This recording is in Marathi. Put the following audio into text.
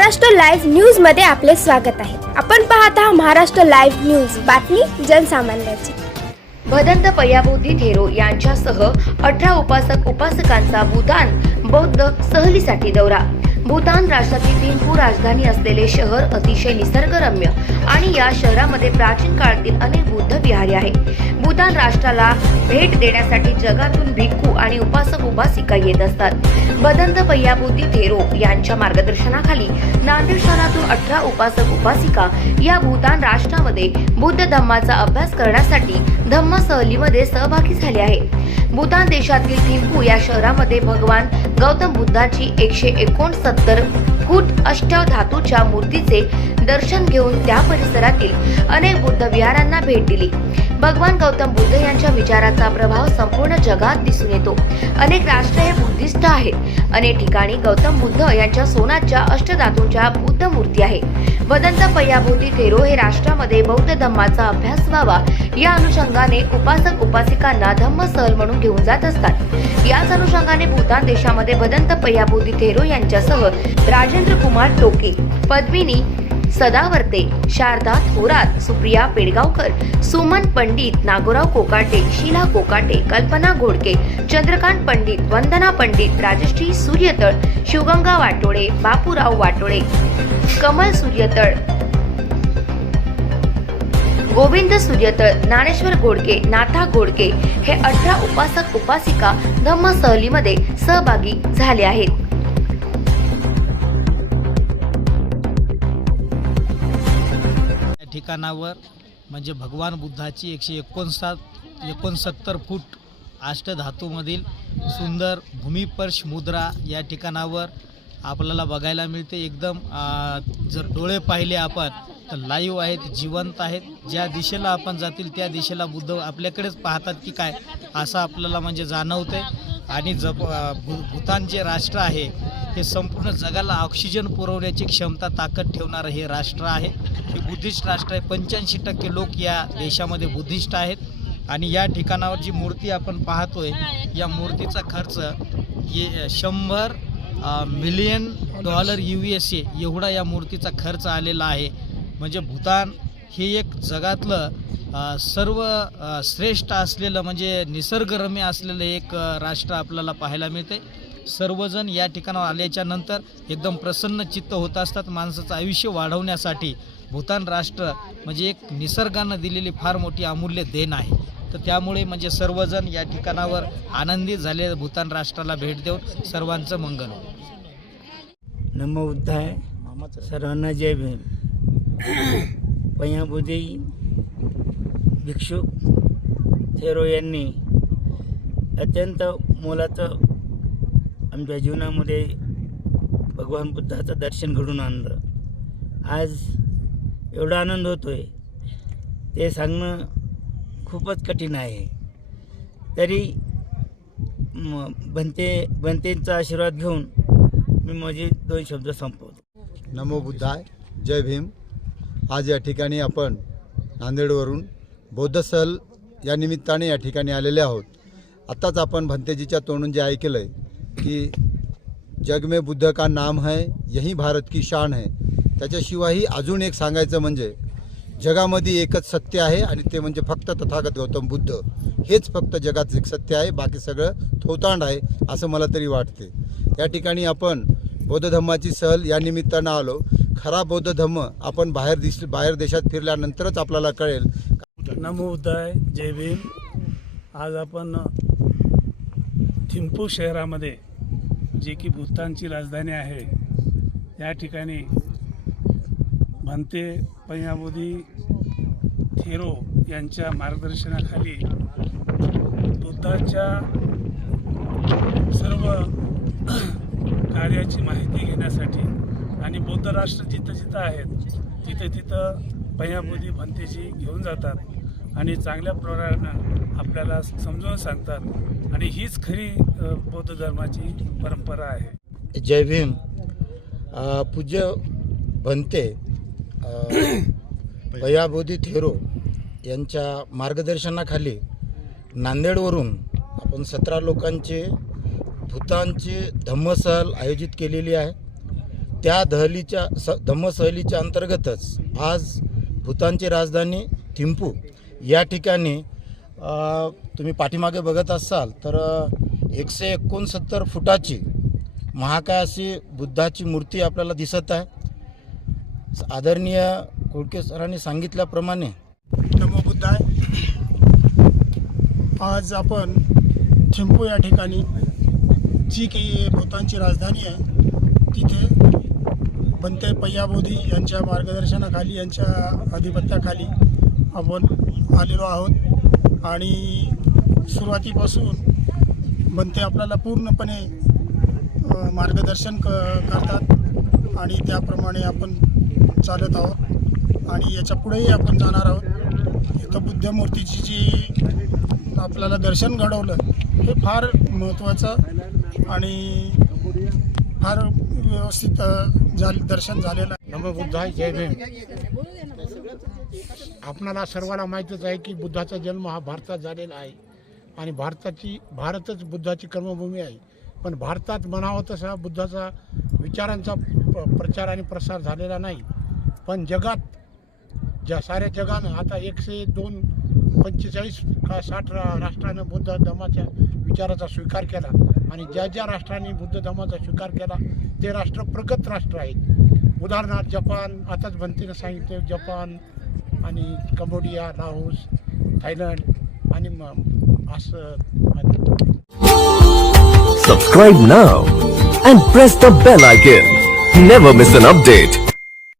महाराष्ट्र लाईव्ह न्यूजमध्ये आपले स्वागत आहे. आपण पाहत आहात महाराष्ट्र लाईव्ह न्यूज. बातमी जनसामान्याची. भदंत पयाबुद्धी थेरो यांच्यासह अठरा उपासक उपासकांचा भूतान बौद्ध सहलीसाठी दौरा. भूतान राष्ट्राची थिंपू राजधानी असलेले शहर अतिशय निसर्गरम्य आणि या शहरामध्ये प्राचीन काळातील अनेक बुद्ध बिहारी आहे. भूतान राष्ट्राला भेट देण्यासाठी जगातून भिक्खू आणि उपासक उपासिका येत असतात. बदंत पय्याबुद्धी थेरो यांच्या मार्गदर्शनाखाली नांदेड शहरातून अठरा उपासक उपासिका या भूतान राष्ट्रामध्ये बुद्ध धम्माचा अभ्यास करण्यासाठी धम्म सहलीमध्ये सहभागी झाले आहे भूतान देशातील थिंपू या शहरामध्ये भगवान गौतम बुद्धाची एकशे एकोणसत्तर फूट अष्टधातूच्या मूर्तीचे दर्शन घेऊन त्या परिसरातील अनेक बुद्ध विहारांना भेट दिली. भगवान गौतम बुद्ध यांच्या विचाराचा प्रभाव संपूर्ण जगात दिसून येतो. अनेक राष्ट्र हे बुद्धिस्ट आहेत. अनेक ठिकाणी गौतम बुद्ध यांच्या सोनाच्या अष्टधातूच्या बुद्ध मूर्ती आहे. वदंत पय्याभूती थेरो हे राष्ट्रामध्ये बौद्ध धम्माचा अभ्यास व्हावा. या अनुषंगाने उपासक उपासिकांना धम्म सहल म्हणून घेऊन जात असतात. याच अनुषंगाने भूतान देशामध्ये भदंत पय्याभूती थेरो यांच्यासह राजेंद्र कुमार टोके पद्मिनी सदावर्ते शारदा थोरात सुप्रिया पेडगावकर सुमन पंडित नागोराव कोकाटे शीला कोकाटे कल्पना घोडके चंद्रकांत पंडित वंदना पंडित राजश्री सूर्यतळ शिवगंगा वाटोळे बापूराव वाटोळे कमल सूर्यतळ गोविंद सूर्यतळ ज्ञानेश्वर घोडके नाथा घोडके हे अठरा उपासक उपासिका धम्म सहलीमध्ये सहभागी झाले आहेत. ठिकाणावर म्हणजे भगवान बुद्धाची एकशे एकोणसाठ एकोणसत्तर फूट अष्टधातूमधील सुंदर भूमिपर्श मुद्रा या ठिकाणावर आपल्याला बघायला मिळते. एकदम जर डोळे पाहिले आपण तर लाईव्ह आहेत जिवंत आहेत. ज्या दिशेला आपण जातील त्या दिशेला बुद्ध आपल्याकडेच पाहतात की काय असं आपल्याला म्हणजे जाणवते आणि जप भू भूतान जे राष्ट्र आहे हे संपूर्ण जगाला ऑक्सिजन पुरवण्याची क्षमता ताकद ठेवणारं हे राष्ट्र आहे. हे बुद्धिस्ट राष्ट्र आहे. पंच्याऐंशी टक्के लोक या देशामध्ये बुद्धिस्ट आहेत. आणि या ठिकाणावर जी मूर्ती आपण पाहतोय या मूर्तीचा खर्च ये शंभर million dollar U S A एवढा या मूर्तीचा खर्च आलेला आहे. म्हणजे भूतान हे एक जगातलं सर्व श्रेष्ठ असलेलं म्हणजे निसर्गरम्य असलेलं एक राष्ट्र आपल्याला पाहायला मिळते सर्वजण या ठिकाणावर आल्याच्यानंतर एकदम प्रसन्न चित्त होत असतात. माणसाचं आयुष्य वाढवण्यासाठी भूतान राष्ट्र म्हणजे एक निसर्गानं दिलेली फार मोठी अमूल्य देण आहे. तर त्यामुळे म्हणजे सर्वजण या ठिकाणावर आनंदित झाले भूतान राष्ट्राला भेट देऊन सर्वांचं मंगल हो नमो बुद्धाय सर्वांना जय भीम. पय्याबुदी भिक्षुक थेरो यांनी अत्यंत मोलाचं आमच्या जीवनामध्ये भगवान बुद्धाचं दर्शन घडून आणलं. आज एवढा आनंद होतो आहे ते सांगणं खूपच कठीण आहे. तरी म- बनते बनतेंचा आशीर्वाद घेऊन मी माझे दोन शब्द संपवतो. नमो बुद्धाय जय भीम. आज या ठिकाणी आपण नांदेडवरून बौद्ध सहल या निमित्ताने या ठिकाणी आलेले आहोत. आत्ताच आपण भंतेजीच्या तोंडून जे ऐकलं आहे की जग में बुद्ध का नाम है यही भारत की शान है. त्याच्याशिवायही अजून एक सांगायचं म्हणजे जगामध्ये एकच सत्य आहे आणि ते म्हणजे फक्त तथागत गौतम बुद्ध. हेच फक्त जगाचं एक सत्य आहे बाकी सगळं थोतांड आहे असं मला तरी वाटते. त्या ठिकाणी आपण बौद्ध धम्माची सहल या निमित्तानं आलो. खरा बौद्ध धम्म आपण बाहेर दिस बाहेर देशात फिरल्यानंतरच आपल्याला कळेल. नमो उदय जय भीम. आज आपण थिंपू शहरामध्ये जे की भूतानची राजधानी आहे या ठिकाणी भंते पय्याबोधी थेरो यांच्या मार्गदर्शनाखाली बुद्धाच्या सर्व कार्याची माहिती घेण्यासाठी. आणि बौद्ध राष्ट्र जिथं जिथं आहेत तिथं तिथं पय्याबोधी भंतेजी घेऊन जातात. आणि चांगल्या प्रकारानं आपल्याला समजावून सांगतात. आणि हीच खरी बौद्ध धर्माची परंपरा आहे. जय भीम. पूज्य बनते भयाबोधी थेरो यांच्या मार्गदर्शनाखाली नांदेडवरून आपण सतरा लोकांचे भूतानचे धम्मसहल आयोजित केलेली आहे. त्या दहलीच्या स धम्मसहलीच्या अंतर्गतच आज भूतानची राजधानी थिंपू या ठिकाणी तुम्ही पाठीमागे बघत असाल तर एकशे एकोणसत्तर फुटाची महाकाय अशी बुद्धाची मूर्ती आपल्याला दिसत आहे. आदरणीय कोळके सरांनी सांगितल्याप्रमाणे नमोबुद्ध आहे आज आपण थिंपू या ठिकाणी जी की भूतानची राजधानी आहे तिथे बनते पय्याबोधी यांच्या मार्गदर्शनाखाली यांच्या अधिपत्याखाली आपण आलेलो आहोत. आणि सुरुवातीपासून बनते आपल्याला पूर्णपणे मार्गदर्शन क करतात आणि त्याप्रमाणे आपण चालत आहोत. आणि याच्या पुढेही आपण जाणार आहोत. इथं बुद्धमूर्तीची जी आपल्याला दर्शन घडवलं हे फार महत्त्वाचं आणि फार व्यवस्थित झाले दर्शन झालेलं आहे. नम बुद्धाय जय भीम. आपणाला सर्वांना माहीतच आहे की बुद्धाचा जन्म हा भारतात झालेला आहे. आणि भारताची भारतच बुद्धाची कर्मभूमी आहे. पण भारतात म्हणावं तसा बुद्धाचा विचारांचा प- प्रचार आणि प्रसार झालेला नाही. पण जगात ज्या साऱ्या जगानं आता एकशे दोन पंचेचाळीस का साठ रा राष्ट्रानं बुद्ध धर्माच्या विचाराचा स्वीकार केला आणि ज्या ज्या राष्ट्रांनी बुद्ध धर्माचा स्वीकार केला ते राष्ट्र प्रगत राष्ट्र आहेत उदाहरणार्थ जपान आताच भंतीनं सांगितलं जपान आणि कंबोडिया लाओस थायलंड आणि असं subscribe now and press the bell icon never miss an update.